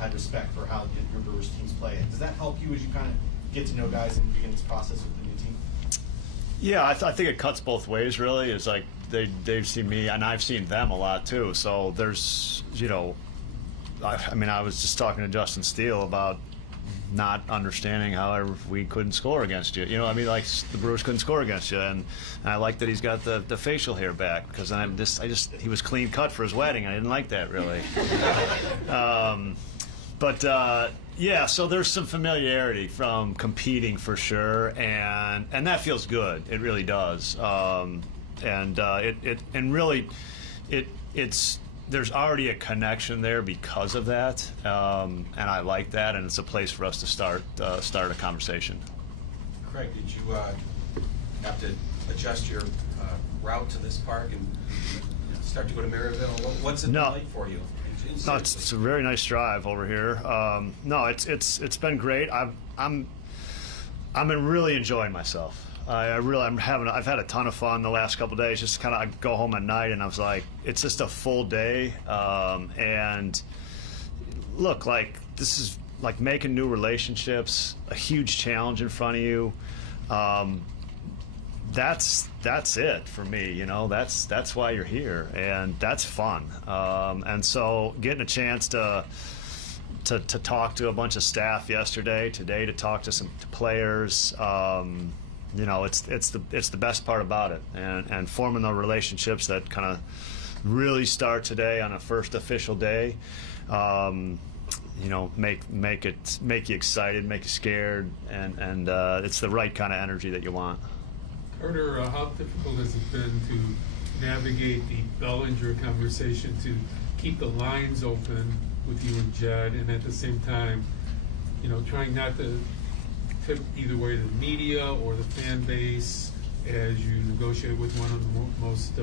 had respect for how your Brewers teams play. Does that help you as you kind of get to know guys and begin this process with the new team? Yeah, I think it cuts both ways, really. It's like they've seen me, and I've seen them a lot, too. So there's, I mean, I was just talking to Justin Steele about not understanding how we couldn't score against you. I mean, like the Brewers couldn't score against you, and I like that he's got the facial hair back, because he was clean cut for his wedding. I didn't like that, really. Yeah, so there's some familiarity from competing for sure, and that feels good. It really does. There's already a connection there because of that, and I like that, and it's a place for us to start a conversation. Craig, did you have to adjust your route to this park and start to go to Maryville? What's it like for you? No, it's a very nice drive over here. No, it's been great. I'm really enjoying myself. I've had a ton of fun the last couple of days. Just kind of, I go home at night and I was like, it's just a full day. And look, like this is like making new relationships, a huge challenge in front of you. That's it for me. That's why you're here, and that's fun. And so getting a chance to talk to a bunch of staff yesterday, today to talk to some players. It's the best part about it, and forming the relationships that kind of really start today on a first official day. Make you excited, make you scared, and it's the right kind of energy that you want. Carter, how difficult has it been to navigate the Bellinger conversation, to keep the lines open with you and Jed, and at the same time, trying not to tip either way to the media or the fan base as you negotiate with one of the most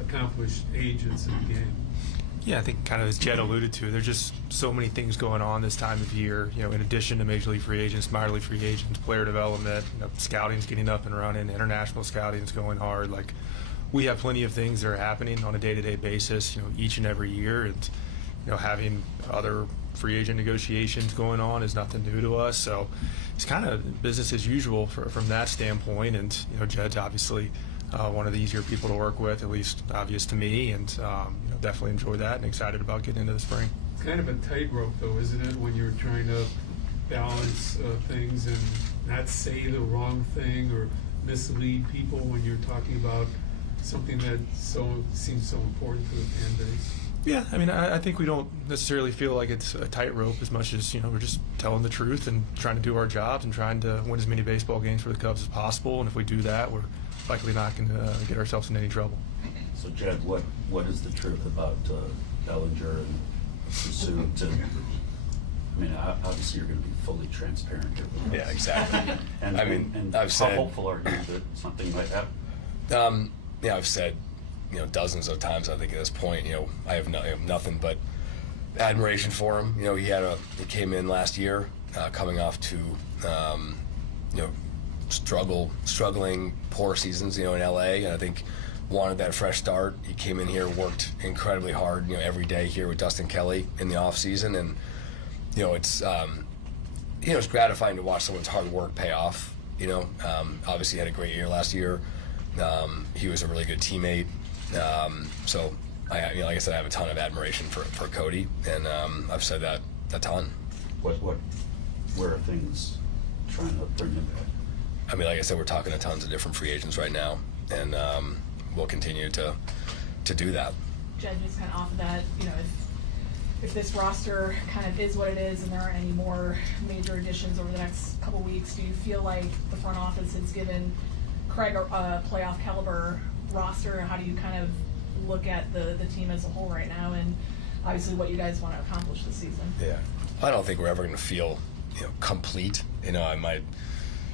accomplished agents in the game? Yeah, I think kind of as Jed alluded to, there's just so many things going on this time of year, in addition to Major League free agents, minor league free agents, player development, scouting's getting up and running, international scouting's going hard. Like, we have plenty of things that are happening on a day-to-day basis, each and every year. And, having other free agent negotiations going on is nothing new to us. So it's kind of business as usual from that standpoint. And, Jed's obviously one of the easier people to work with, at least obvious to me, and definitely enjoy that and excited about getting into the spring. It's kind of a tightrope, though, isn't it, when you're trying to balance things and not say the wrong thing or mislead people when you're talking about something that seems so important to the fan base? Yeah, I mean, I think we don't necessarily feel like it's a tightrope as much as, we're just telling the truth and trying to do our jobs and trying to win as many baseball games for the Cubs as possible. And if we do that, we're likely not going to get ourselves in any trouble. So, Jed, what is the truth about Bellinger and pursuit? I mean, obviously you're going to be fully transparent here. Yeah, exactly. and I've said, how hopeful are you that something might happen? I've said, dozens of times. I think at this point, I have nothing but admiration for him. He came in last year, coming off two, struggling poor seasons, in LA, and I think wanted that fresh start. He came in here, worked incredibly hard, every day here with Dustin Kelly in the off season, and it's gratifying to watch someone's hard work pay off. Obviously had a great year last year. He was a really good teammate. So like I said, I have a ton of admiration for Cody, and I've said that a ton. Where are things trying to bring him back? I mean, like I said, we're talking to tons of different free agents right now, and we'll continue to do that. Jed, just kind of off of that, if this roster kind of is what it is and there aren't any more major additions over the next couple weeks, do you feel like the front office has given Craig a playoff caliber roster? How do you kind of look at the team as a whole right now, and obviously what you guys want to accomplish this season? Yeah, I don't think we're ever going to feel complete. In my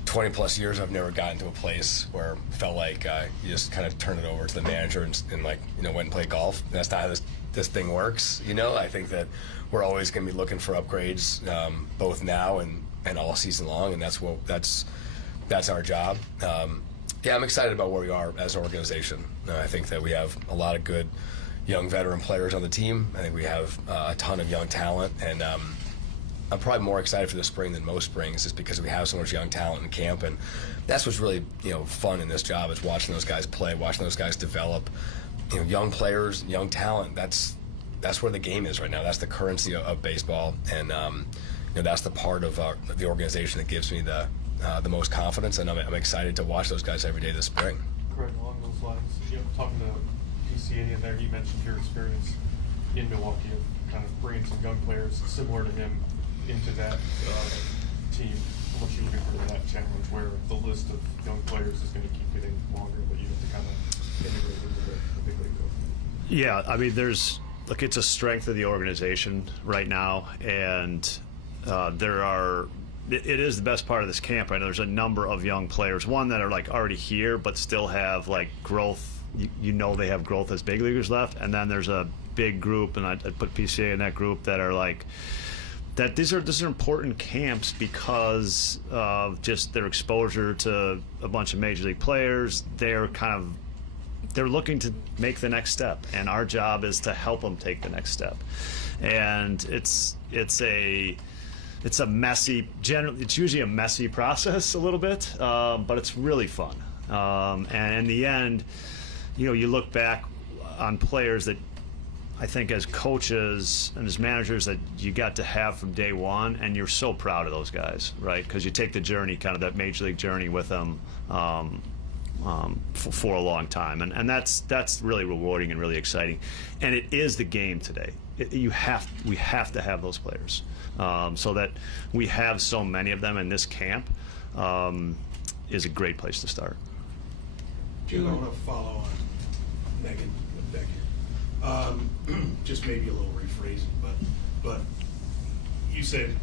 20 plus years, I've never gotten to a place where it felt like you just kind of turn it over to the manager and went and played golf. That's not how this thing works. I think that we're always going to be looking for upgrades, both now and all season long, and that's our job. Yeah, I'm excited about where we are as an organization. I think that we have a lot of good young veteran players on the team. I think we have a ton of young talent, and I'm probably more excited for the spring than most springs, just because we have so much young talent in camp, and that's what's really fun in this job, is watching those guys play, watching those guys develop. Young players, young talent. That's where the game is right now. That's the currency of baseball, and that's the part of the organization that gives me the most confidence, and I'm excited to watch those guys every day this spring. Craig, along those lines, talking to PCA in there, he mentioned your experience in Milwaukee of kind of bringing some young players similar to him into that team. How much are you looking for that challenge where the list of young players is going to keep getting longer, but you have to kind of integrate into the big league? Yeah, I mean, it's a strength of the organization right now, and it is the best part of this camp right now. There's a number of young players, one that are like already here but still have like growth. They have growth as big leaguers left, and then there's a big group, and I put PCA in that group, that are like that. These are important camps because of just their exposure to a bunch of major league players. They're looking to make the next step, and our job is to help them take the next step. And it's a messy, it's usually a messy process a little bit, but it's really fun. And in the end, you look back on players that I think as coaches and as managers that you got to have from day one, and you're so proud of those guys, right? Because you take the journey, kind of that major league journey with them for a long time, and that's really rewarding and really exciting. And it is the game today. We have to have those players, so that we have so many of them in this camp is a great place to start. Jim, I want to follow on Megan back here. Just maybe a little rephrasing, but you said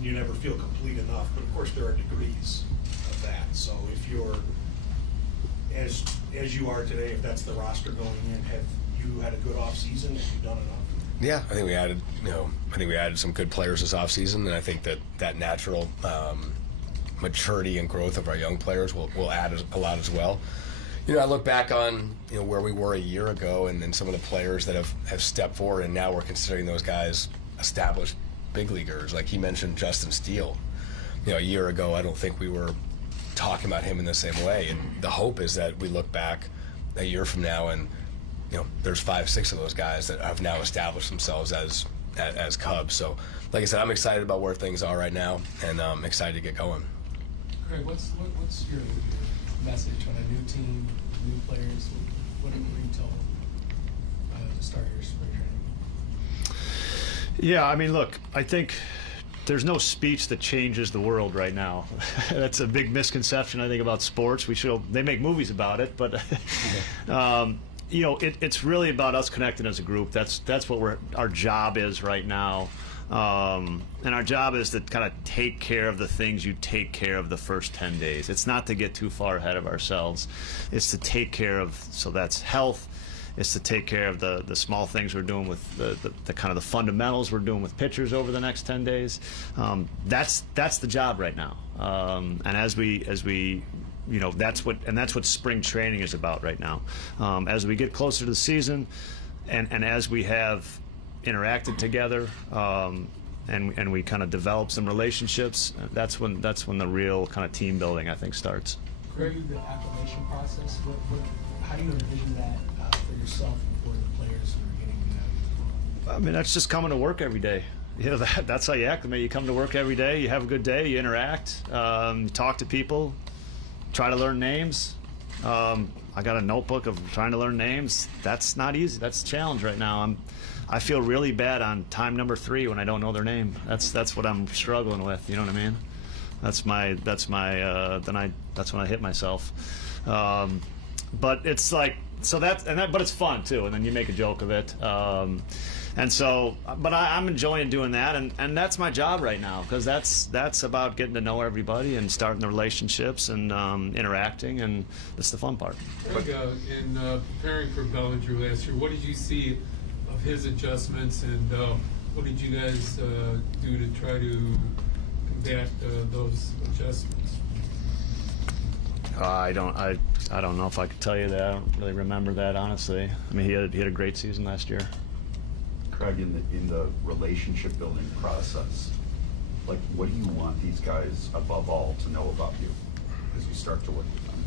you never feel complete enough, but of course there are degrees of that. So if you're as you are today, if that's the roster going in, have you had a good off season? Have you done enough? Yeah, I think we added some good players this offseason, and I think that natural maturity and growth of our young players will add a lot as well. I look back on where we were a year ago, and then some of the players that have stepped forward, and now we're considering those guys established big leaguers. Like he mentioned, Justin Steele. A year ago, I don't think we were talking about him in the same way. And the hope is that we look back a year from now, and there's 5-6 of those guys that have now established themselves as Cubs. So, like I said, I'm excited about where things are right now, and I'm excited to get going. Craig, what's your message on a new team, new players? What do you tell them to start your spring training? Yeah, I mean, look, I think there's no speech that changes the world right now. That's a big misconception, I think, about sports. They make movies about it, but it's really about us connecting as a group. That's what our job is right now. And our job is to kind of take care of the things you take care of the first 10 days. It's not to get too far ahead of ourselves. It's to take care of, so that's health. It's to take care of the small things we're doing with the kind of the fundamentals we're doing with pitchers over the next 10 days. That's the job right now. And as we that's what spring training is about right now. As we get closer to the season, and as we have interacted together, and we kind of develop some relationships, that's when the real kind of team building, I think, starts. Craig, the acclimation process, how do you envision that for yourself and for the players who are getting to know you? I mean, that's just coming to work every day. That's how you acclimate. You come to work every day, you have a good day, you interact, you talk to people, try to learn names. I got a notebook of trying to learn names. That's not easy. That's a challenge right now. I feel really bad on time number 3 when I don't know their name. That's what I'm struggling with. You know what I mean? That's when I hit myself. But it's like, but it's fun too. And then you make a joke of it. And so, but I'm enjoying doing that, and that's my job right now, because that's about getting to know everybody and starting the relationships and interacting, and that's the fun part. Craig, in preparing for Bellinger last year, what did you see of his adjustments, and what did you guys do to try to combat those adjustments? I don't know if I could tell you that. I don't really remember that, honestly. I mean, he had a great season last year. Craig, in the relationship building process, Like, what do you want these guys above all to know about you as you start to work with them?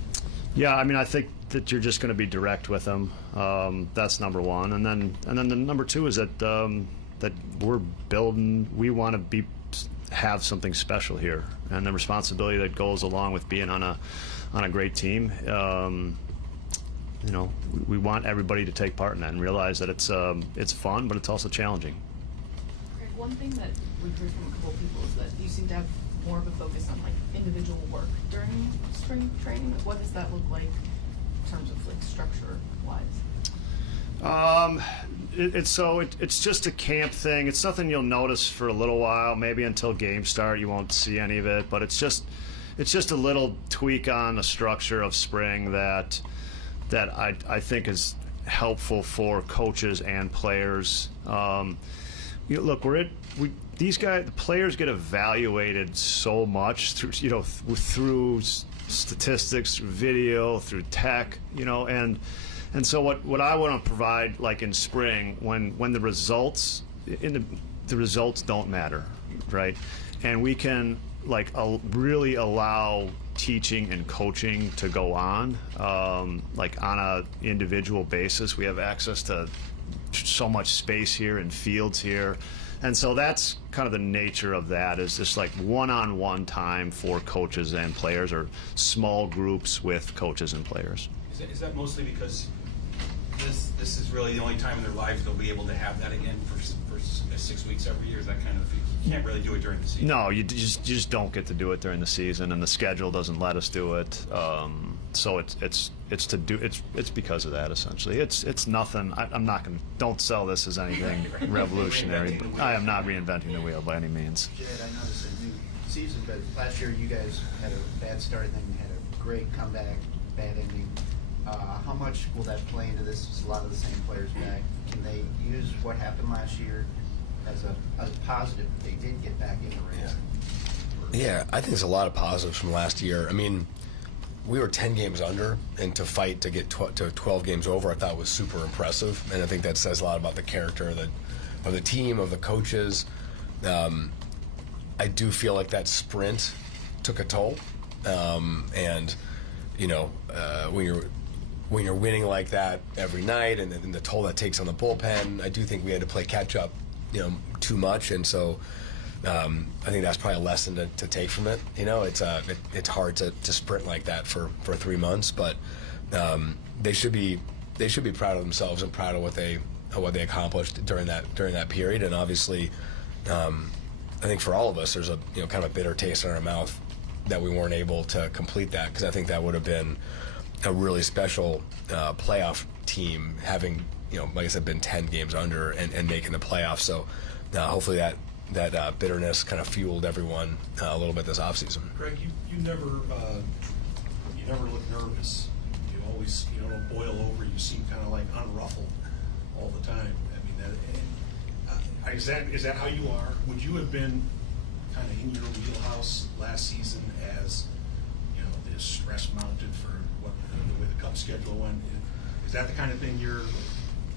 Yeah, I mean, I think that you're just going to be direct with them. That's number one, and then the number two is that that we're building. We want to have something special here, and the responsibility that goes along with being on a great team. You know, we want everybody to take part in that and realize that it's fun, but it's also challenging. Craig, one thing that we've heard from a couple of people is that you seem to have more of a focus on like individual work during spring training. Like, what does that look like in terms of like structure wise? It's just a camp thing. It's something you'll notice for a little while, maybe until games start. You won't see any of it, but it's just a little tweak on the structure of spring that I think is helpful for coaches and players. Look, the players get evaluated so much through statistics, through video, through tech, and so what I want to provide, like in spring, when the results the results don't matter, right? And we can really allow teaching and coaching to go on, like on a individual basis. We have access to so much space here and fields here. And so that's kind of the nature of that, is just like one-on-one time for coaches and players, or small groups with coaches and players. Is that mostly because this is really the only time in their lives they'll be able to have that again for 6 weeks every year? Is that kind of, you can't really do it during the season? No, you just don't get to do it during the season, and the schedule doesn't let us do it. So it's because of that, essentially. It's nothing. I'm not going to, don't sell this as anything revolutionary. I am not reinventing the wheel by any means. Jed, I know this is a new season, but last year you guys had a bad start and then had a great comeback, bad ending. How much will that play into this? It's a lot of the same players back. Can they use what happened last year as a positive if they did get back in the race? Yeah, I think there's a lot of positives from last year. I mean, we were 10 games under, and to fight to get to 12 games over, I thought was super impressive, and I think that says a lot about the character of the team, of the coaches. I do feel like that sprint took a toll, and when you're winning like that every night, and the toll that takes on the bullpen, I do think we had to play catch up, too much, and so I think that's probably a lesson to take from it. It's hard to sprint like that for 3 months, but they should be proud of themselves and proud of what they accomplished during that period. And obviously, I think for all of us, there's a kind of a bitter taste in our mouth that we weren't able to complete that, because I think that would have been a really special playoff team, having like I said, been 10 games under and making the playoffs. So hopefully that bitterness kind of fueled everyone a little bit this offseason. Craig, you never look nervous. You always don't boil over. You seem kind of like unruffled all the time. I mean, is that how you are? Would you have been kind of in your wheelhouse last season as this stress mounted for the way the Cup schedule went? Is that the kind of thing you're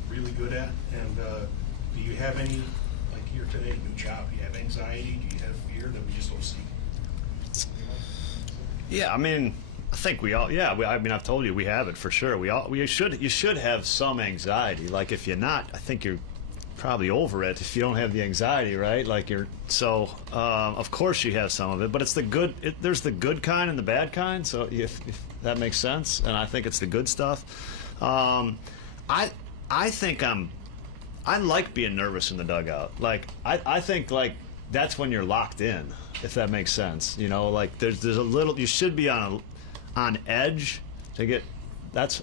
really good at? And do you have any, like here today, new job, do you have anxiety? Do you have fear that we just don't see? Yeah, I mean, I think we all. Yeah, I've told you we have it for sure. You should have some anxiety. Like, if you're not, I think you're probably over it if you don't have the anxiety, right? Of course you have some of it, but it's the good. There's the good kind and the bad kind. So if that makes sense, and I think it's the good stuff. I think I like being nervous in the dugout. Like, I think that's when you're locked in, if that makes sense. There's a little, you should be on edge to get.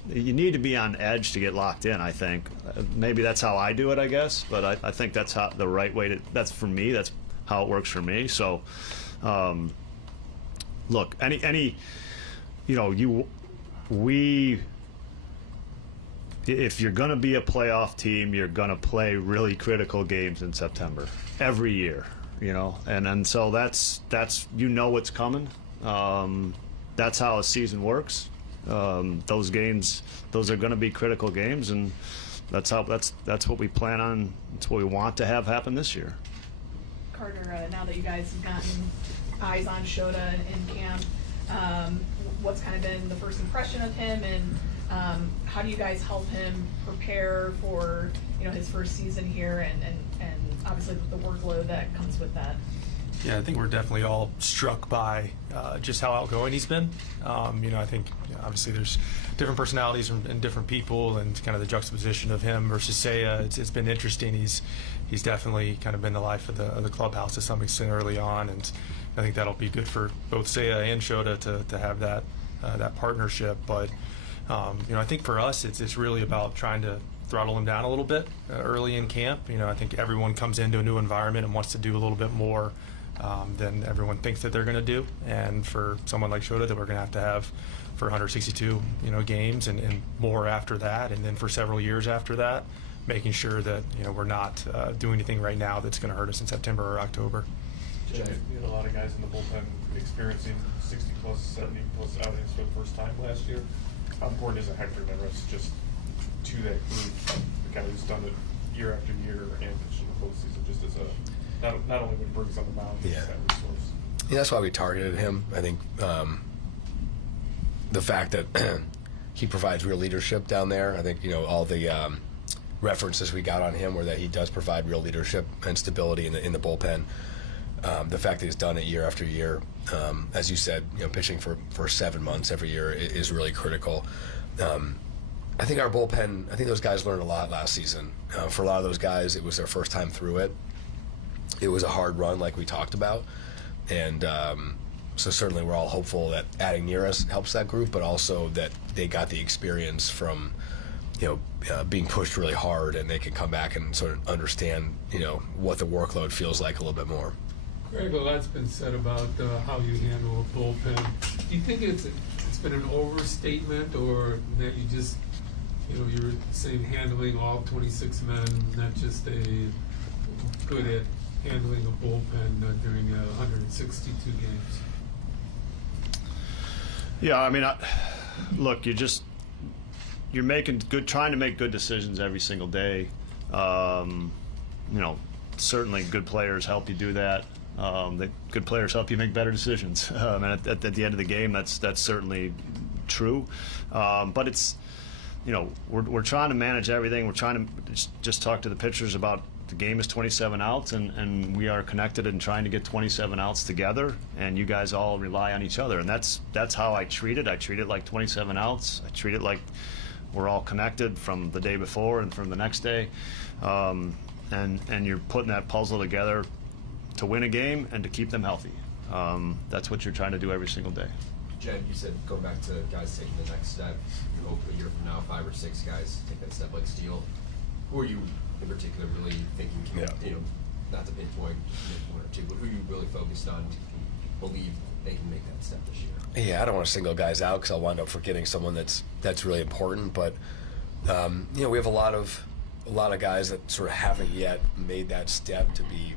You need to be on edge to get locked in, I think. Maybe that's how I do it, I guess, but I think that's how the right way to, that's for me, that's how it works for me. So, look, if you're going to be a playoff team, you're going to play really critical games in September every year, and so that's what's coming. That's how a season works. Those games, those are going to be critical games, and that's what we plan on. It's what we want to have happen this year. Carter, now that you guys have gotten eyes on Shota in camp, what's kind of been the first impression of him, and how do you guys help him prepare for his first season here, and obviously the workload that comes with that? Yeah, I think we're definitely all struck by just how outgoing he's been. I think obviously there's different personalities and different people, and kind of the juxtaposition of him versus Seiya. It's been interesting. He's definitely kind of been the life of the clubhouse to some extent early on, and I think that'll be good for both Seiya and Shota to have that partnership. But I think for us, it's really about trying to throttle him down a little bit early in camp. I think everyone comes into a new environment and wants to do a little bit more than everyone thinks that they're going to do. And for someone like Shota, that we're going to have for 162 games and more after that, and then for several years after that, making sure that we're not doing anything right now that's going to hurt us in September or October. Yeah, you had a lot of guys in the bullpen experiencing 60 plus, 70 plus outings for the first time last year. How important is a Hector Neris just to that group, the guy who's done it year after year and pitched in the postseason, just as not only what he brings on the mound, but just that resource? Yeah, that's why we targeted him. I think the fact that he provides real leadership down there. I think all the references we got on him were that he does provide real leadership and stability in the bullpen. The fact that he's done it year after year, as you said, pitching for 7 months every year is really critical. I think our bullpen, I think those guys learned a lot last season. For a lot of those guys, it was their first time through it. It was a hard run, like we talked about, and so certainly we're all hopeful that adding Neris helps that group, but also that they got the experience from being pushed really hard, and they can come back and sort of understand what the workload feels like a little bit more. Craig, a lot's been said about how you handle a bullpen. Do you think it's been an overstatement, or that you just you're saying handling all 26 men, not just good at handling a bullpen during 162 games? Yeah, I mean, look, you're trying to make good decisions every single day. Certainly good players help you do that. Good players help you make better decisions. And at the end of the game, that's certainly true. But it's, we're trying to manage everything. We're trying to just talk to the pitchers about the game is 27 outs, and we are connected in trying to get 27 outs together, and you guys all rely on each other. And that's how I treat it. I treat it like 27 outs. I treat it like we're all connected from the day before and from the next day. And you're putting that puzzle together to win a game and to keep them healthy. That's what you're trying to do every single day. Jed, you said go back to guys taking the next step. You hope a year from now 5 or 6 guys take that step like Steele. Who are you in particular really thinking can, not to pinpoint 1 or 2, but who are you really focused on to believe they can make that step this year? Yeah, I don't want to single guys out because I'll wind up forgetting someone that's really important. But we have a lot of guys that sort of haven't yet made that step to be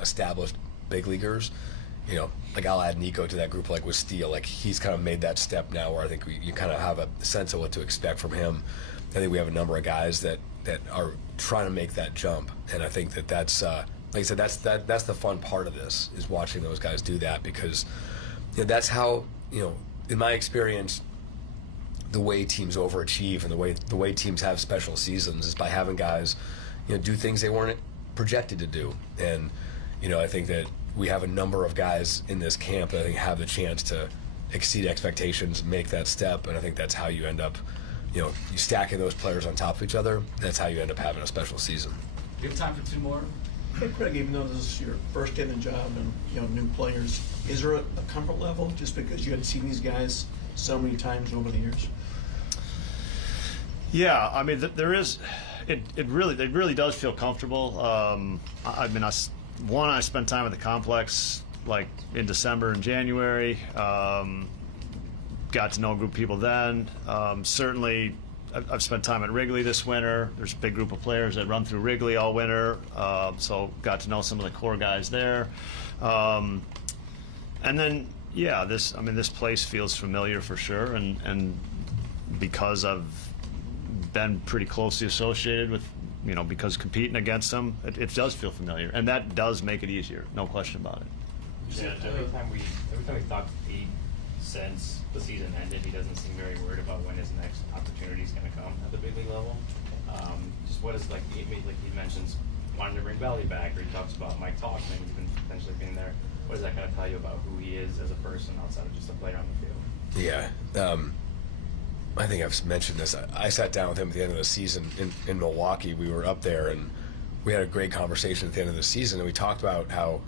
established big leaguers. Like I'll add Nico to that group, like with Steele. Like he's kind of made that step now, where I think you kind of have a sense of what to expect from him. I think we have a number of guys that are trying to make that jump, and I think that's like I said, that's the fun part of this, is watching those guys do that, because that's how, in my experience, the way teams overachieve and the way teams have special seasons is by having guys do things they weren't projected to do. And I think that we have a number of guys in this camp that I think have the chance to exceed expectations, make that step, and I think that's how you end up you stacking those players on top of each other. That's how you end up having a special season. We have time for 2 more. Hey, Craig, even though this is your first day in the job and new players, is there a comfort level just because you had seen these guys so many times over the years? Yeah, I mean, there is. It really does feel comfortable. I spent time at the complex like in December and January. Got to know a group of people then. Certainly, I've spent time at Wrigley this winter. There's a big group of players that run through Wrigley all winter, so got to know some of the core guys there. And then, yeah, this place feels familiar for sure, and because I've been pretty closely associated with you know, because competing against them, it does feel familiar, and that does make it easier, no question about it. Yeah, every time we talk to Pete since the season ended, he doesn't seem very worried about when his next opportunity is going to come at the big league level. Just what is, like he mentions wanting to bring Belly back, or he talks about Mike Talkman even potentially being there. What does that kind of tell you about who he is as a person outside of just a player on the field? Yeah. I think I've mentioned this. I sat down with him at the end of the season in Milwaukee. We were up there, and we had a great conversation at the end of the season, and we talked about how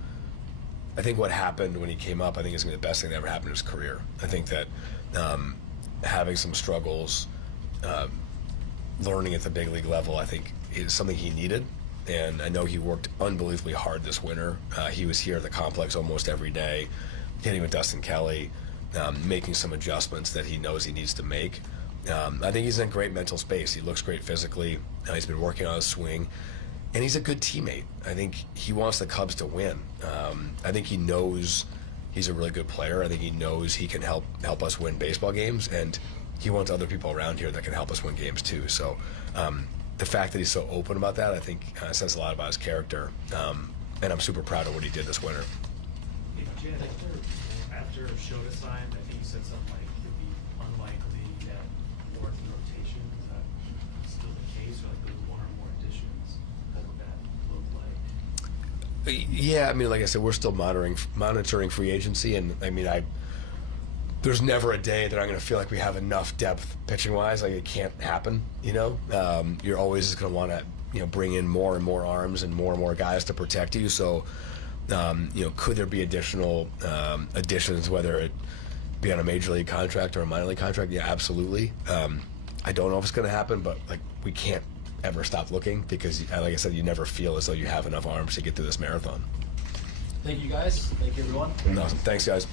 I think what happened when he came up, I think is going to be the best thing that ever happened in his career. I think that having some struggles, learning at the big league level, I think is something he needed. And I know he worked unbelievably hard this winter. He was here at the complex almost every day, hitting with Dustin Kelly, making some adjustments that he knows he needs to make. I think he's in a great mental space. He looks great physically. He's been working on his swing. And he's a good teammate. I think he wants the Cubs to win. I think he knows he's a really good player. I think he knows he can help us win baseball games, and he wants other people around here that can help us win games too. So the fact that he's so open about that, I think, says a lot about his character. And I'm super proud of what he did this winter. Jed, after Shota signed, I think you said something like it'd be unlikely that Warren's in rotation. Is that still the case, or like there was one or more additions? What would that look like? Yeah, I mean, like I said, we're still monitoring free agency, and I mean, there's never a day that I'm going to feel like we have enough depth pitching wise. Like, it can't happen, you know. You're always just going to want to, you know, bring in more and more arms and more guys to protect you. So, you know, could there be additional additions, whether it be on a major league contract or a minor league contract? Yeah, absolutely. I don't know if it's going to happen, but like, we can't ever stop looking, because, like I said, you never feel as though you have enough arms to get through this marathon. Thank you, guys. Thank you, everyone. Awesome. Thanks, guys.